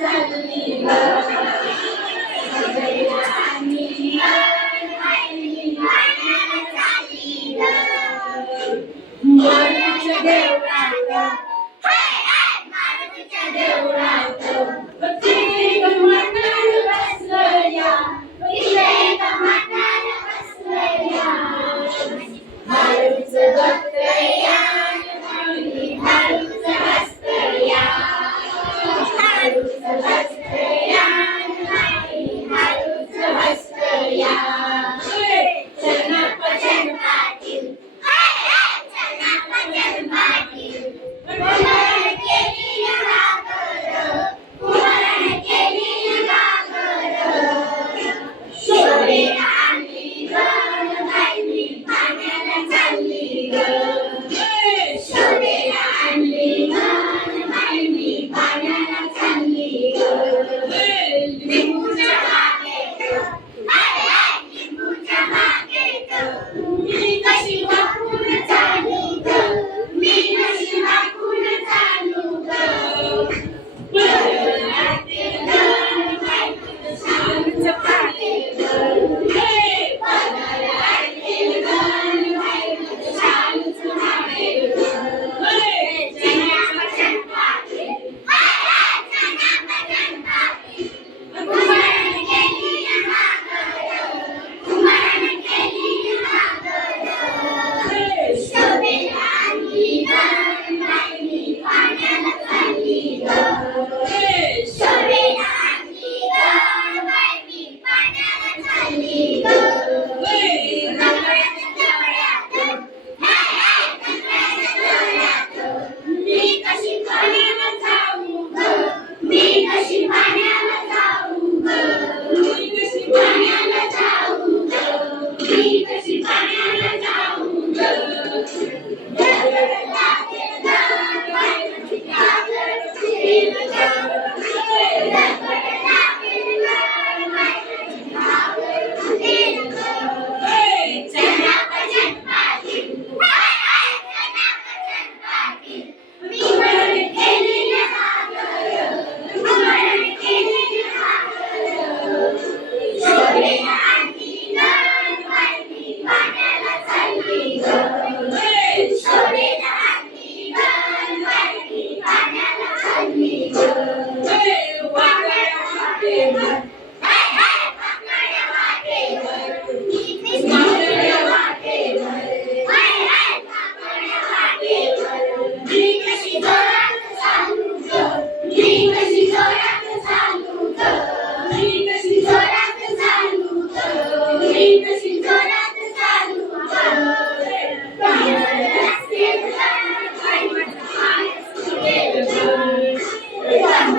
चालली हरुष हस्त या.